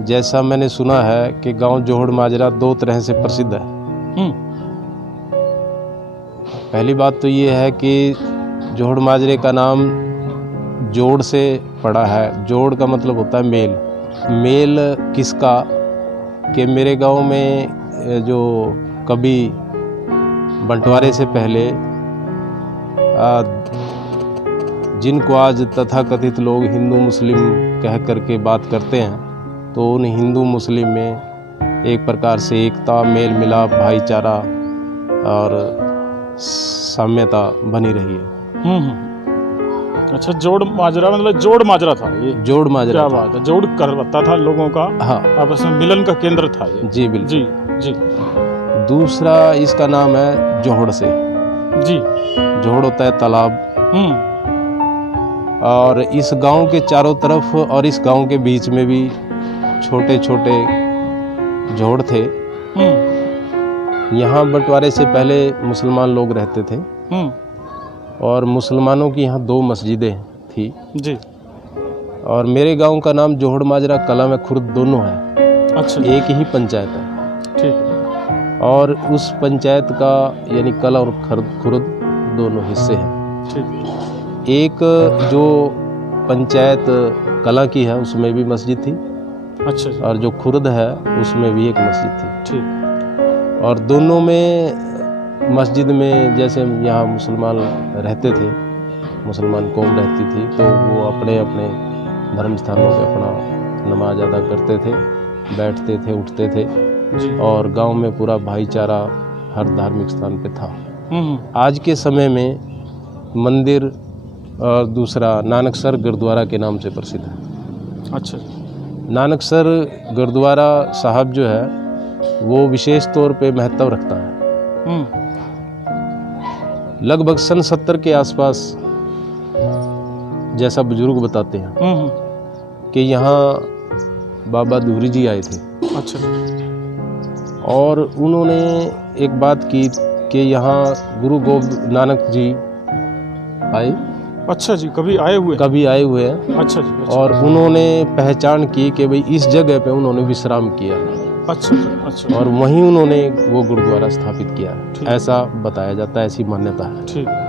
जैसा मैंने सुना है कि गांव जोहड़ माजरा दो तरह से प्रसिद्ध है। पहली बात तो ये है कि जोहड़ माजरे का नाम जोड़ से पड़ा है। जोड़ का मतलब होता है मेल। मेल किसका कि मेरे गांव में जो कभी बंटवारे से पहले जिनको आज तथाकथित लोग हिंदू मुस्लिम कह करके बात करते हैं, तो उन हिंदू मुस्लिम में एक प्रकार से एकता, मेल मिलाप, भाईचारा और साम्यता बनी रही है। अच्छा, जोड़ माजरा मतलब जोड़ माजरा था ये? जोड़ माजरा क्या बात है, जोड़ करवाता था लोगों का। हाँ, आपस में मिलन का केंद्र था ये। जी बिल्कुल। जी जी दूसरा इसका नाम है जोहड़ से। जी। जोहड़ होता है तालाब, और इस गांव के चारों तरफ और इस गांव के बीच में भी छोटे छोटे जोहड़ थे। यहाँ बंटवारे से पहले मुसलमान लोग रहते थे, और मुसलमानों की यहाँ 2 मस्जिदें थी जी। और मेरे गांव का नाम जोहड़ माजरा, कला में खुर्द दोनों है। अच्छा, एक ही पंचायत है। ठीक है। और उस पंचायत का यानी कला और खुर्द दोनों हिस्से हैं। ठीक। एक जो पंचायत कला की है उसमें भी मस्जिद थी। अच्छा। और जो खुर्द है उसमें भी एक मस्जिद थी। ठीक। और दोनों में मस्जिद में जैसे यहाँ मुसलमान रहते थे, मुसलमान कौम रहती थी, तो वो अपने अपने धर्म स्थानों पे अपना नमाज अदा करते थे, बैठते थे, उठते थे जी। और गांव में पूरा भाईचारा हर धार्मिक स्थान पे था। आज के समय में मंदिर और दूसरा नानकसर गुरुद्वारा के नाम से प्रसिद्ध है। अच्छा। नानकसर गुरुद्वारा साहब जो है वो विशेष तौर पे महत्व रखता है। लगभग सन 70 के आसपास, जैसा बुजुर्ग बताते हैं कि यहाँ बाबा धूरी जी आए थे। अच्छा। और उन्होंने एक बात की कि यहाँ गुरु गोविंद नानक जी आए। अच्छा जी, कभी आए हुए हैं। अच्छा जी। अच्छा। और उन्होंने पहचान की कि भाई इस जगह पे उन्होंने विश्राम किया। अच्छा जी। अच्छा। और वहीं उन्होंने वो गुरुद्वारा स्थापित किया, ऐसा बताया जाता है, ऐसी मान्यता है। ठीक है।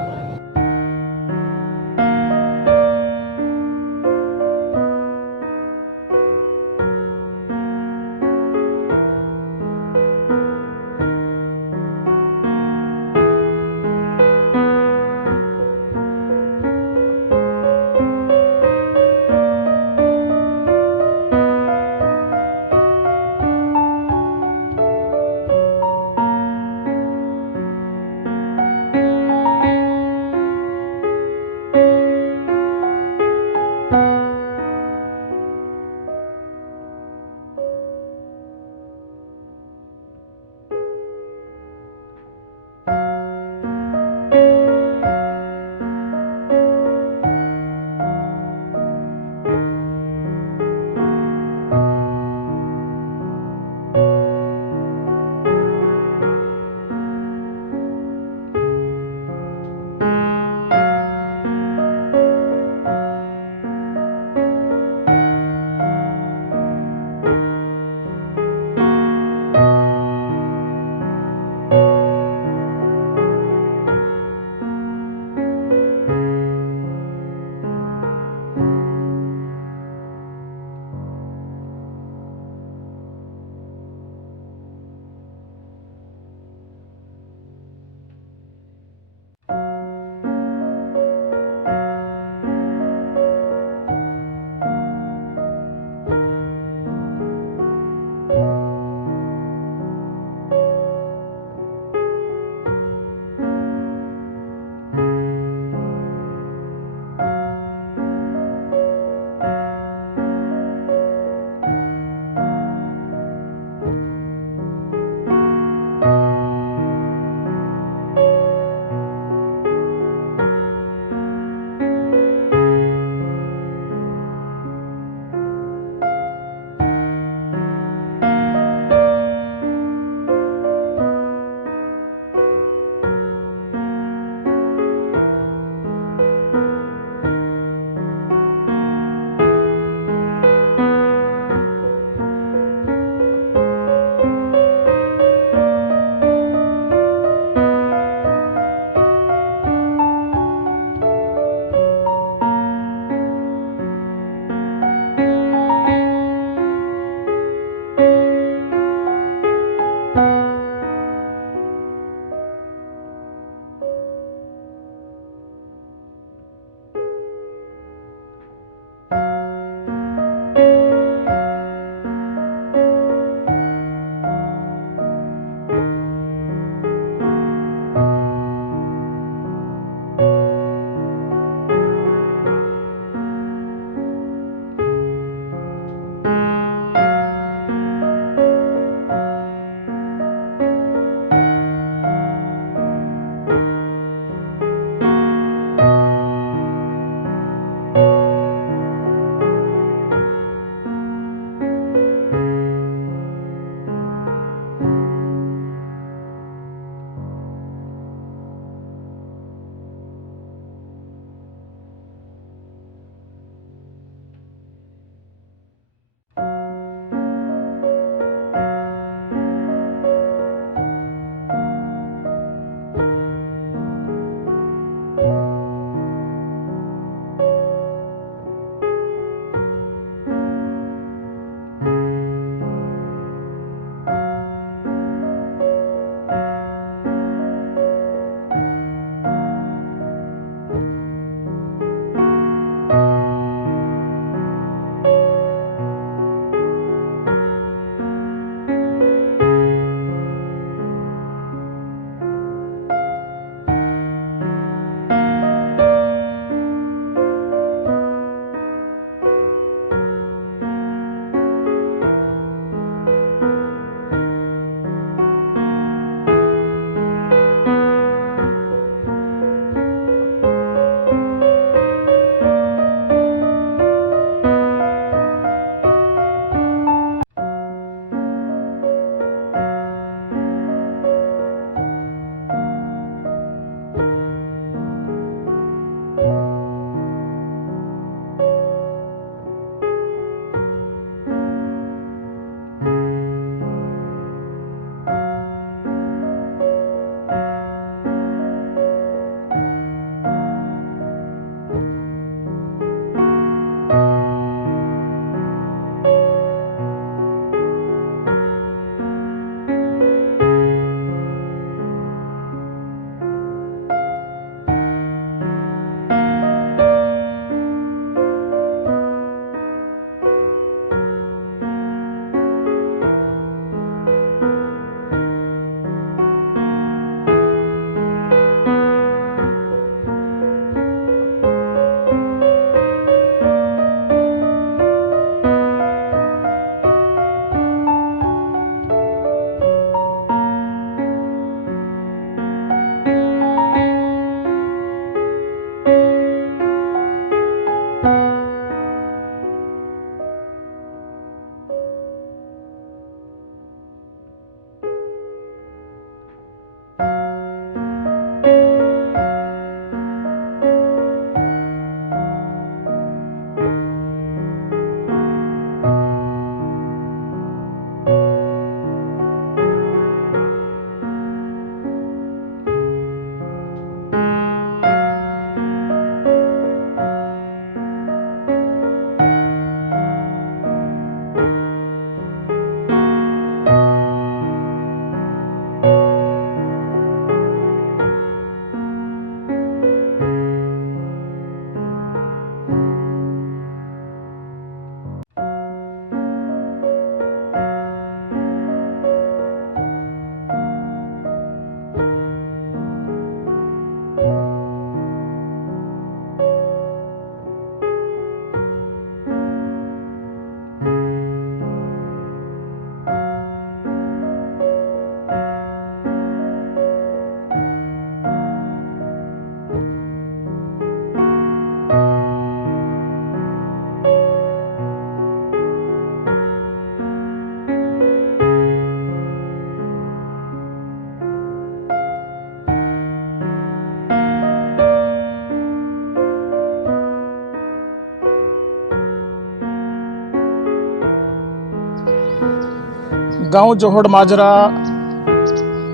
गांव जोहड़ माजरा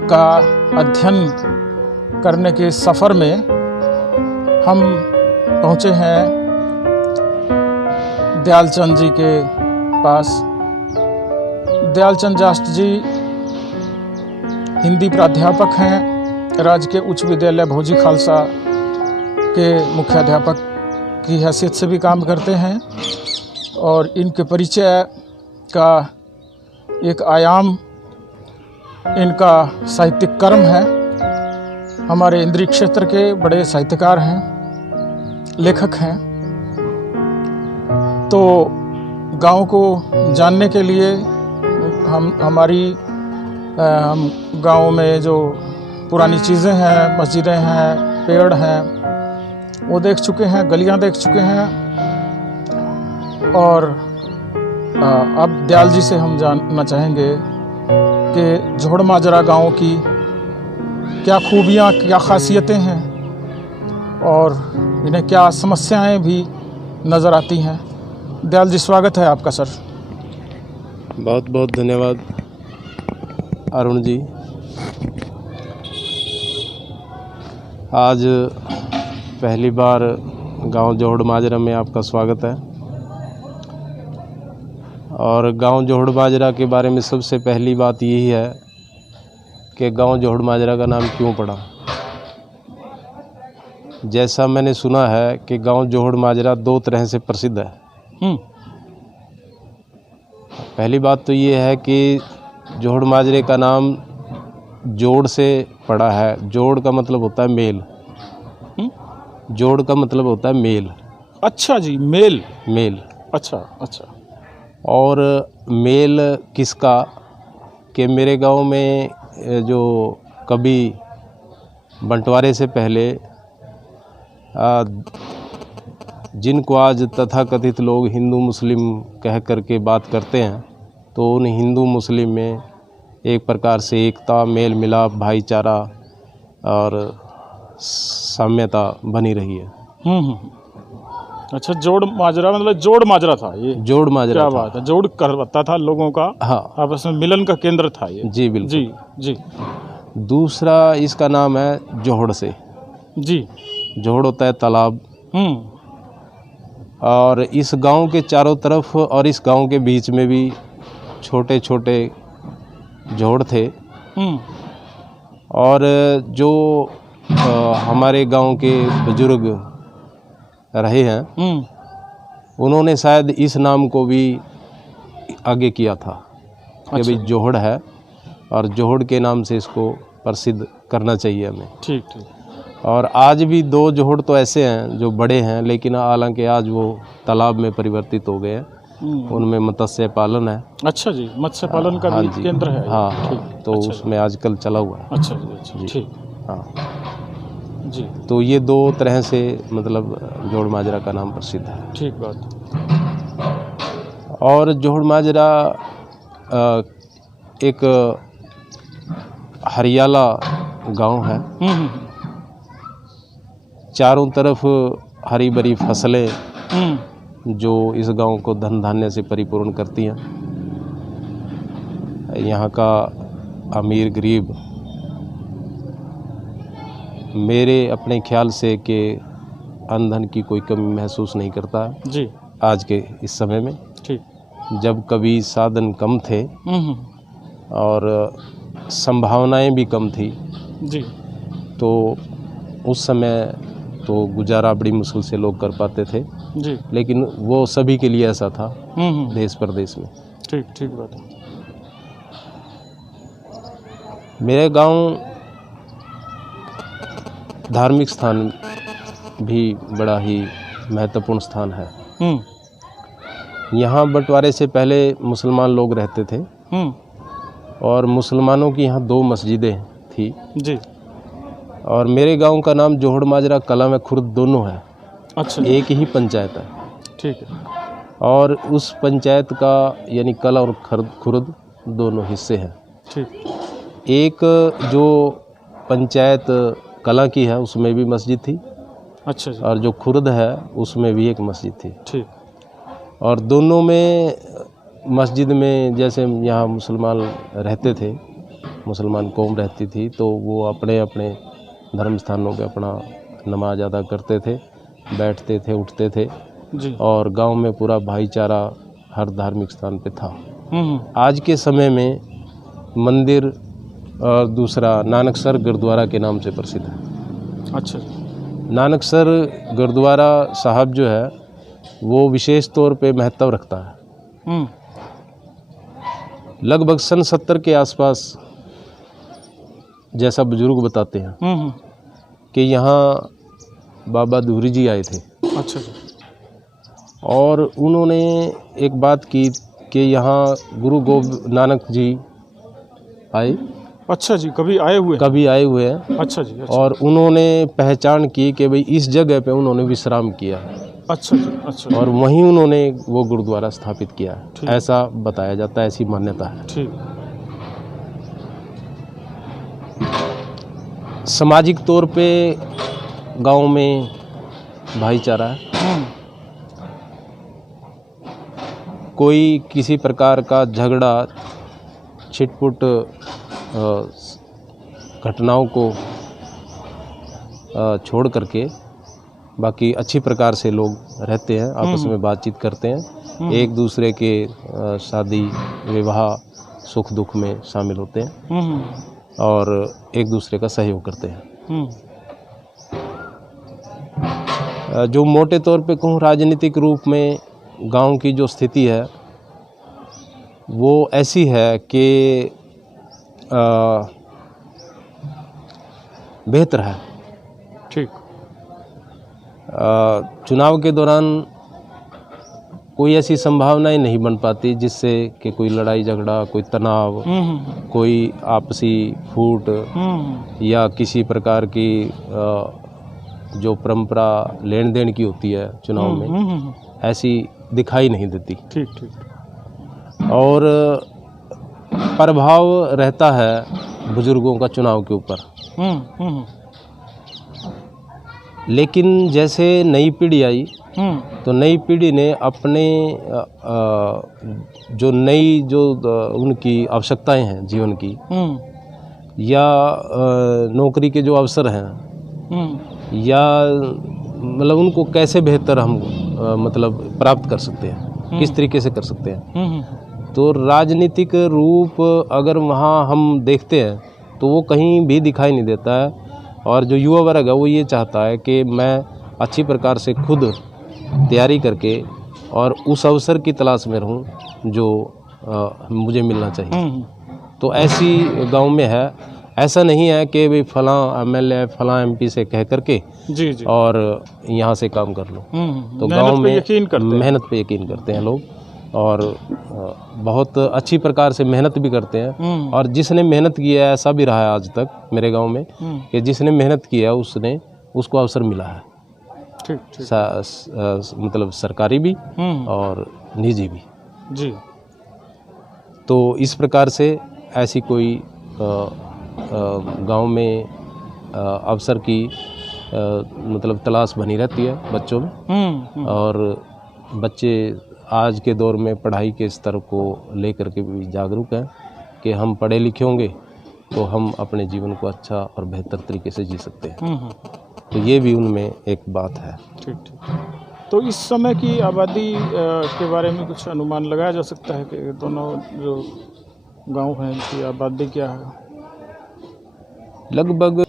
का अध्ययन करने के सफ़र में हम पहुँचे हैं दयालचंद जी के पास। दयालचंद जास्ट जी हिंदी प्राध्यापक हैं, राजकीय उच्च विद्यालय भोजी खालसा के मुख्याध्यापक की हैसियत से भी काम करते हैं और इनके परिचय का एक आयाम इनका साहित्यिक कर्म है। हमारे इंद्रिय क्षेत्र के बड़े साहित्यकार हैं, लेखक हैं। तो गांव को जानने के लिए हम गांव में जो पुरानी चीज़ें हैं, मस्जिदें हैं, पेड़ हैं, वो देख चुके हैं, गलियां देख चुके हैं। और अब दयाल जी से हम जानना चाहेंगे कि जोहड़ माजरा गांव की क्या खूबियां, क्या खासियतें हैं और इन्हें क्या समस्याएं भी नज़र आती हैं। दयाल जी, स्वागत है आपका सर। बहुत बहुत धन्यवाद अरुण जी। आज पहली बार गांव जोहड़ माजरा में आपका स्वागत है। और गांव जोहड़ माजरा के बारे में सबसे पहली बात यही है कि गांव जोहड़ माजरा का नाम क्यों पड़ा। जैसा मैंने सुना है कि गांव जोहड़ माजरा दो तरह से प्रसिद्ध है। पहली बात तो ये है कि जोहड़ माजरे का नाम जोड़ से पड़ा है। जोड़ का मतलब होता है मेल। जोड़ का मतलब होता है मेल। अच्छा जी, मेल। मेल, अच्छा अच्छा। और मेल किसका कि मेरे गांव में जो कभी बंटवारे से पहले जिनको आज तथाकथित लोग हिंदू मुस्लिम कह करके बात करते हैं, तो उन हिंदू मुस्लिम में एक प्रकार से एकता, मेल मिलाप, भाईचारा और साम्यता बनी रही है। अच्छा, जोड़ माजरा मतलब जोड़ माजरा था ये। जोड़ माजरा क्या था। बात है, जोड़ करवाता था लोगों का। हाँ, आपस में मिलन का केंद्र था ये। जी बिल्कुल। जी जी दूसरा इसका नाम है जोहड़ से। जी। जोहड़ होता है तालाब। और इस गांव के चारों तरफ और इस गांव के बीच में भी छोटे छोटे जोहड़ थे। और जो हमारे गांव के बुजुर्ग रहे हैं, उन्होंने शायद इस नाम को भी आगे किया था कि भाई जोहड़ है और जोहड़ के नाम से इसको प्रसिद्ध करना चाहिए हमें। ठीक ठीक। और आज भी दो जोहड़ तो ऐसे हैं जो बड़े हैं, लेकिन हालांकि आज वो तालाब में परिवर्तित हो गए हैं। उनमें मत्स्य पालन है। अच्छा जी, मत्स्य पालन का भी केंद्र है। हाँ, ठीक। तो उसमें आजकल चला हुआ है। अच्छा जी, अच्छा ठीक। हाँ जी, तो ये दो तरह से मतलब जोहड़ माजरा का नाम प्रसिद्ध है। ठीक बात। और जोहड़ माजरा एक हरियाला गांव है। चारों तरफ हरी भरी फसलें जो इस गांव को धन धान्य से परिपूर्ण करती हैं। यहाँ का अमीर गरीब मेरे अपने ख्याल से कि अन्न धन की कोई कमी महसूस नहीं करता है जी आज के इस समय में। ठीक। जब कभी साधन कम थे और संभावनाएं भी कम थी जी, तो उस समय तो गुजारा बड़ी मुश्किल से लोग कर पाते थे जी, लेकिन वो सभी के लिए ऐसा था देश प्रदेश में। ठीक ठीक बात है। मेरे गांव धार्मिक स्थान भी बड़ा ही महत्वपूर्ण स्थान है। यहाँ बंटवारे से पहले मुसलमान लोग रहते थे और मुसलमानों की यहाँ दो मस्जिदें थी जी। और मेरे गांव का नाम जोहड़ माजरा, कला में खुर्द दोनों है। अच्छा, एक ही पंचायत है। ठीक है। और उस पंचायत का यानी कला और खुर्द दोनों हिस्से हैं। ठीक। एक जो पंचायत कला की है उसमें भी मस्जिद थी। अच्छा जी। और जो खुर्द है उसमें भी एक मस्जिद थी। ठीक। और दोनों में मस्जिद में जैसे यहाँ मुसलमान रहते थे, मुसलमान कौम रहती थी, तो वो अपने अपने धर्म स्थानों पे अपना नमाज अदा करते थे, बैठते थे, उठते थे जी। और गांव में पूरा भाईचारा हर धार्मिक स्थान पे था। आज के समय में मंदिर और दूसरा नानकसर गुरुद्वारा के नाम से प्रसिद्ध है। अच्छा। नानकसर गुरुद्वारा साहब जो है वो विशेष तौर पे महत्व रखता है। लगभग सन 70 के आसपास जैसा बुजुर्ग बताते हैं कि यहाँ बाबा धूरी जी आए थे। अच्छा जी। और उन्होंने एक बात की कि यहाँ गुरु गोविंद नानक जी आए। अच्छा जी, कभी आए हुए हैं। अच्छा जी। अच्छा। और उन्होंने पहचान की कि भाई इस जगह पे उन्होंने विश्राम किया। अच्छा जी। अच्छा। और वहीं उन्होंने वो गुरुद्वारा स्थापित किया, ऐसा बताया जाता है, ऐसी मान्यता है। ठीक। सामाजिक तौर पे गांव में भाईचारा है। कोई किसी प्रकार का झगड़ा छिटपुट घटनाओं को छोड़ करके बाकी अच्छी प्रकार से लोग रहते हैं, आपस में बातचीत करते हैं, एक दूसरे के शादी विवाह सुख दुख में शामिल होते हैं और एक दूसरे का सहयोग करते हैं। जो मोटे तौर पे कहूँ राजनीतिक रूप में गांव की जो स्थिति है वो ऐसी है कि बेहतर है। ठीक। चुनाव के दौरान कोई ऐसी संभावनाएं नहीं बन पाती जिससे कि कोई लड़ाई झगड़ा, कोई तनाव, कोई आपसी फूट या किसी प्रकार की जो परंपरा लेन देन की होती है चुनाव में, ऐसी दिखाई नहीं देती। ठीक ठीक। और प्रभाव रहता है बुजुर्गों का चुनाव के ऊपर। लेकिन जैसे नई पीढ़ी आई तो नई पीढ़ी ने अपने जो नई जो उनकी आवश्यकताएं हैं जीवन की या नौकरी के जो अवसर हैं या मतलब उनको कैसे बेहतर हम मतलब प्राप्त कर सकते हैं, किस तरीके से कर सकते हैं, तो राजनीतिक रूप अगर वहाँ हम देखते हैं तो वो कहीं भी दिखाई नहीं देता है। और जो युवा वर्ग है वो ये चाहता है कि मैं अच्छी प्रकार से खुद तैयारी करके और उस अवसर की तलाश में रहूं जो मुझे मिलना चाहिए। तो ऐसी गांव में है। ऐसा नहीं है कि भाई फलां एमएलए फलां एमपी से कह करके जी जी और यहाँ से काम कर लो। तो गांव में मेहनत पे यकीन करते हैं लोग और बहुत अच्छी प्रकार से मेहनत भी करते हैं। और जिसने मेहनत किया है ऐसा भी रहा है आज तक मेरे गांव में कि जिसने मेहनत किया है उसने उसको अवसर मिला है। ठीक ठीक। मतलब सरकारी भी और निजी भी जी। तो इस प्रकार से ऐसी कोई गांव में अवसर की मतलब तलाश बनी रहती है बच्चों में। और बच्चे आज के दौर में पढ़ाई के स्तर को लेकर के भी जागरूक हैं कि हम पढ़े लिखे होंगे तो हम अपने जीवन को अच्छा और बेहतर तरीके से जी सकते हैं। तो ये भी उनमें एक बात है। ठीक ठीक। तो इस समय की आबादी के बारे में कुछ अनुमान लगाया जा सकता है कि दोनों जो गांव हैं इनकी आबादी क्या है? लगभग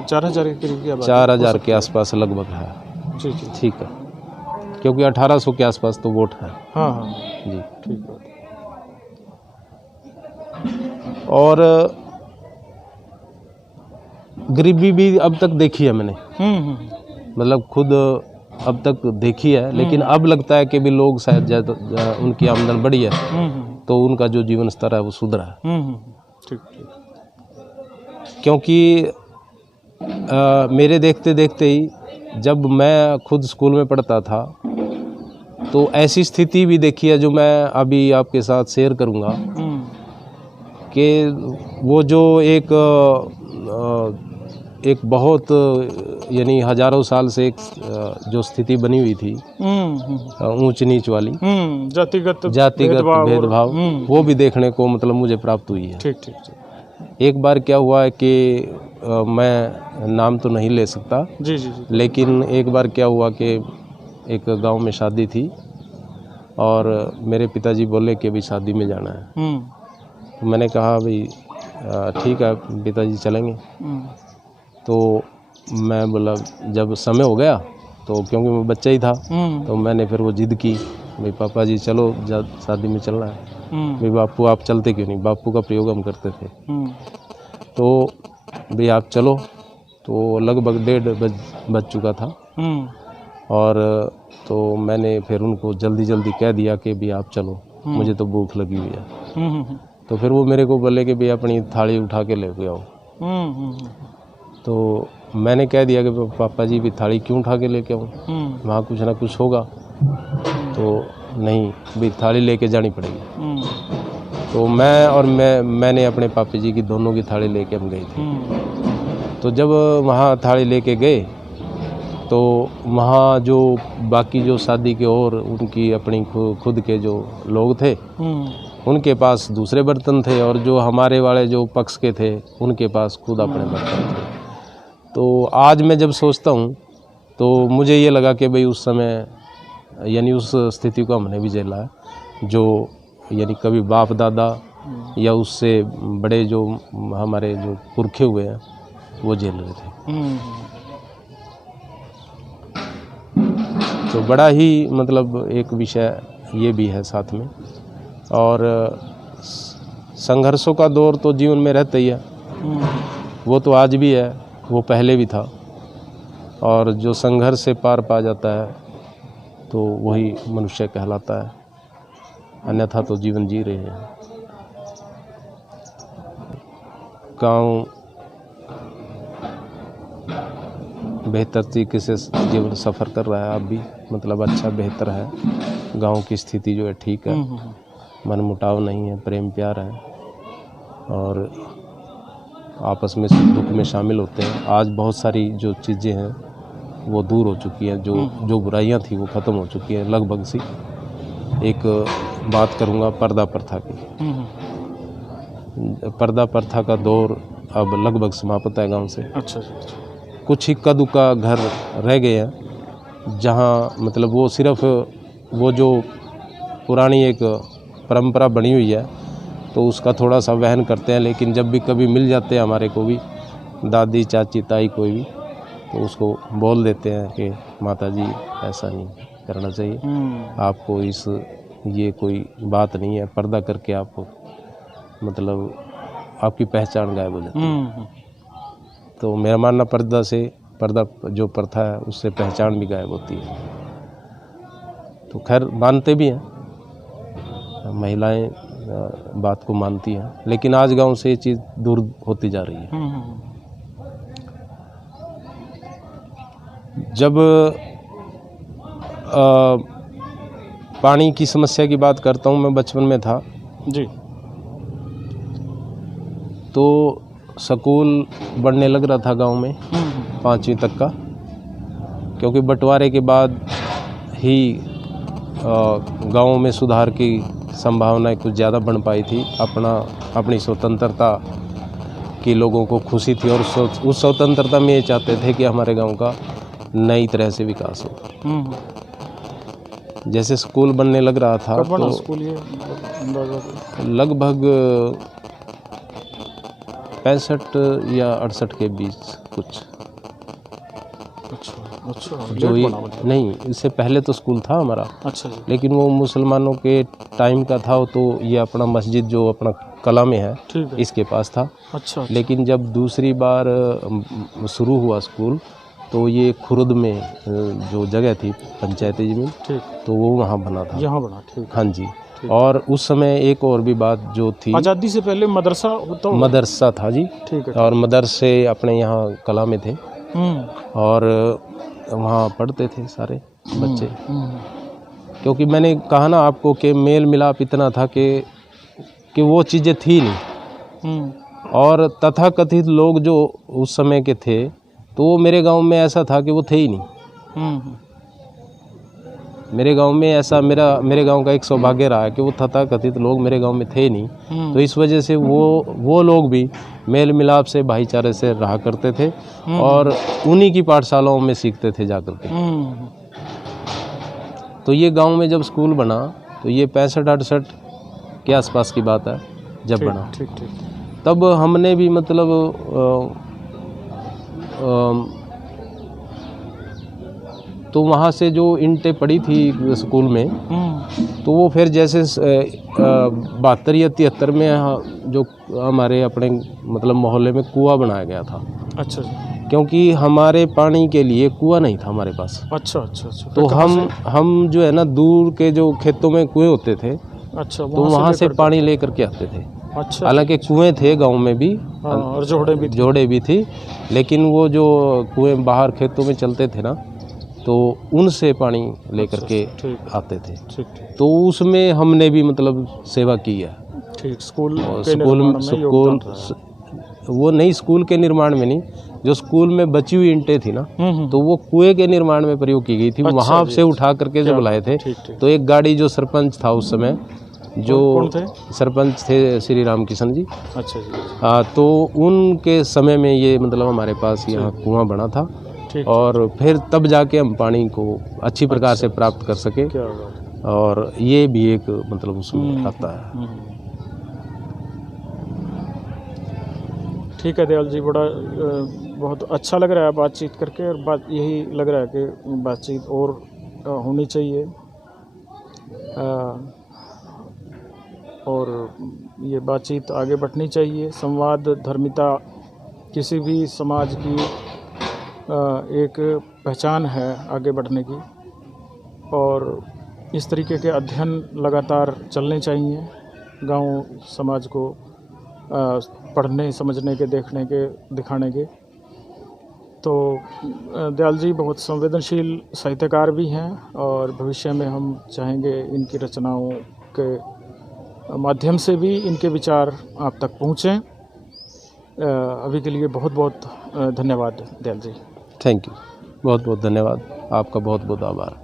4000 के करीब की आबादी, 4000 के आसपास लगभग है। जी जी। ठीक है, क्योंकि 1800 के आसपास तो वोट है। हाँ हाँ जी ठीक है। और गरीबी भी अब तक देखी है मैंने, मतलब खुद अब तक देखी है। लेकिन अब लगता है कि भी लोग शायद ज़्यादा उनकी आमदन बढ़ी है तो उनका जो जीवन स्तर है वो सुधरा है। ठीक ठीक। क्योंकि मेरे देखते देखते ही जब मैं खुद स्कूल में पढ़ता था तो ऐसी स्थिति भी देखी है जो मैं अभी आपके साथ शेयर करूंगा कि वो जो एक एक बहुत यानी हजारों साल से एक जो स्थिति बनी हुई थी ऊंच नीच वाली, जातिगत भेदभाव वो भी देखने को मतलब मुझे प्राप्त हुई है। ठीक ठीक ठीक। एक बार क्या हुआ है कि मैं नाम तो नहीं ले सकता जी जी जी। लेकिन एक बार क्या हुआ कि एक गांव में शादी थी और मेरे पिताजी बोले कि अभी शादी में जाना है। तो मैंने कहा भाई ठीक है पिताजी चलेंगे। तो मैं बोला जब समय हो गया तो क्योंकि मैं बच्चा ही था तो मैंने फिर वो जिद की भाई पापा जी चलो शादी में चलना है। भाई बापू आप चलते क्यों नहीं, बापू का प्रयोग हम करते थे। तो भाई आप चलो। तो लगभग 1:30 बज चुका था और तो मैंने फिर उनको जल्दी जल्दी कह दिया कि भाई आप चलो, मुझे तो भूख लगी हुई है। तो फिर वो मेरे को बोले कि भाई अपनी थाली उठा के लेके आओ। तो मैंने कह दिया कि पापा जी भी थाली क्यों उठा के लेके आऊँ, वहाँ कुछ ना कुछ होगा। तो नहीं भी थाली लेके जानी पड़ेगी। तो मैंने अपने पापा जी की दोनों की थाली लेके हम गए थे। तो जब वहाँ थाली लेके गए तो वहाँ जो बाकी जो शादी के और उनकी अपनी खुद के जो लोग थे उनके पास दूसरे बर्तन थे और जो हमारे वाले जो पक्ष के थे उनके पास खुद अपने बर्तन थे। तो आज मैं जब सोचता हूँ तो मुझे ये लगा कि भाई उस समय यानी उस स्थिति को हमने भी झेला है जो यानी कभी बाप दादा या उससे बड़े जो हमारे जो पुरखे हुए हैं वो झेल रहे थे। तो बड़ा ही मतलब एक विषय ये भी है साथ में। और संघर्षों का दौर तो जीवन में रहता ही है, वो तो आज भी है, वो पहले भी था। और जो संघर्ष से पार पा जाता है तो वही मनुष्य कहलाता है, अन्यथा तो जीवन जी रहे हैं। गाँव बेहतर तरीके से जीवन सफ़र कर रहा है, अब भी मतलब अच्छा बेहतर है। गांव की स्थिति जो है ठीक है, मन मुटाव नहीं है, प्रेम प्यार है और आपस में दुख में शामिल होते हैं। आज बहुत सारी जो चीज़ें हैं वो दूर हो चुकी हैं, जो बुराइयां थी वो ख़त्म हो चुकी हैं लगभग सी। एक बात करूंगा पर्दा प्रथा की। पर्दा प्रथा का दौर अब लगभग समाप्त है गांव से। अच्छा। कुछ इक्का दुक्का घर रह गए हैं जहाँ मतलब वो सिर्फ वो जो पुरानी एक परंपरा बनी हुई है तो उसका थोड़ा सा वहन करते हैं, लेकिन जब भी कभी मिल जाते हैं हमारे को भी दादी चाची ताई कोई भी तो उसको बोल देते हैं कि माता जी ऐसा नहीं करना चाहिए, आपको ये कोई बात नहीं है, पर्दा करके आप मतलब आपकी पहचान गायब हो जाती है। तो मेरा मानना पर्दा जो प्रथा है उससे पहचान भी गायब होती है। तो खैर मानते भी हैं, महिलाएं बात को मानती हैं, लेकिन आज गांव से ये चीज़ दूर होती जा रही है। जब पानी की समस्या की बात करता हूँ, मैं बचपन में था जी, तो स्कूल बनने लग रहा था गांव में 5वीं तक का, क्योंकि बंटवारे के बाद ही गांव में सुधार की संभावनाएं कुछ ज़्यादा बढ़ पाई थी। अपनी स्वतंत्रता की लोगों को खुशी थी और उस स्वतंत्रता में ये चाहते थे कि हमारे गांव का नई तरह से विकास हो। जैसे स्कूल बनने लग रहा था तो स्कूल ये लगभग 65 या 68 के बीच कुछ। अच्छा जो ये नहीं, इससे पहले तो स्कूल था हमारा। अच्छा जी। लेकिन वो मुसलमानों के टाइम का था, तो ये अपना मस्जिद जो अपना कला में है, इसके पास था। अच्छा। लेकिन जब दूसरी बार शुरू हुआ स्कूल तो ये खुर्द में जो जगह थी पंचायती जमीन, तो वो वहाँ बना था, यहाँ बना। ठीक। हाँ जी। और उस समय एक और भी बात जो थी, आज़ादी से पहले मदरसा होता होगा? मदरसा था जी। ठीक है। और मदरसे अपने यहाँ कला में थे और वहाँ पढ़ते थे सारे बच्चे। क्योंकि मैंने कहा ना आपको कि मेल मिलाप इतना था कि वो चीज़ें थी नहीं। और तथाकथित लोग जो उस समय के थे, तो वो मेरे गांव में ऐसा था कि वो थे ही नहीं। मेरे गांव में ऐसा मेरे गांव का एक सौभाग्य रहा है कि वो तथाकथित लोग मेरे गांव में थे ही नहीं। तो इस वजह से वो लोग भी मेल मिलाप से, भाईचारे से रहा करते थे और उन्हीं की पाठशालाओं में सीखते थे जाकर के। तो ये गांव में जब स्कूल बना तो ये 65-68 के आसपास की बात है जब बना। तब हमने भी मतलब तो वहाँ से जो ईंटें पड़ी थी स्कूल में, तो वो फिर जैसे 72 या 73 में जो हमारे अपने मतलब मोहल्ले में कुआं बनाया गया था। अच्छा। क्योंकि हमारे पानी के लिए कुआं नहीं था हमारे पास। अच्छा। तो हम जो है ना, दूर के जो खेतों में कुएं होते थे, अच्छा, तो वहाँ से पानी लेकर के आते थे। अच्छा। हालांकि कुएं थे गांव में भी, और जोड़े भी थी, लेकिन वो जो कुएं बाहर खेतों में चलते थे ना, तो उनसे पानी लेकर के आते थे। तो उसमें हमने भी मतलब सेवा की है। स्कूल वो नहीं, स्कूल के निर्माण में नहीं, जो स्कूल में बची हुई ईंटें थी ना, तो वो कुएं के निर्माण में प्रयोग की गई थी। अच्छा, वहाँ से उठा करके जब लाए थे, तो एक गाड़ी जो सरपंच था उस समय, जो सरपंच थे श्री राम किशन जी। अच्छा जी। तो उनके समय में ये मतलब हमारे पास यहाँ कुआं बना था, और फिर तब जाके हम पानी को अच्छी प्रकार से प्राप्त कर सके। और ये भी एक मतलब उसमें आता है। ठीक है दयाल जी, बहुत अच्छा लग रहा है बातचीत करके, और यही लग रहा है कि बातचीत और होनी चाहिए, और ये बातचीत आगे बढ़नी चाहिए। संवाद, धर्मिता किसी भी समाज की एक पहचान है आगे बढ़ने की, और इस तरीके के अध्ययन लगातार चलने चाहिए गांव समाज को पढ़ने, समझने के, देखने के, दिखाने के। तो दयाल जी बहुत संवेदनशील साहित्यकार भी हैं, और भविष्य में हम चाहेंगे इनकी रचनाओं के माध्यम से भी इनके विचार आप तक पहुँचें। अभी के लिए बहुत बहुत धन्यवाद दयाल जी। थैंक यू, बहुत बहुत धन्यवाद, आपका बहुत बहुत आभार।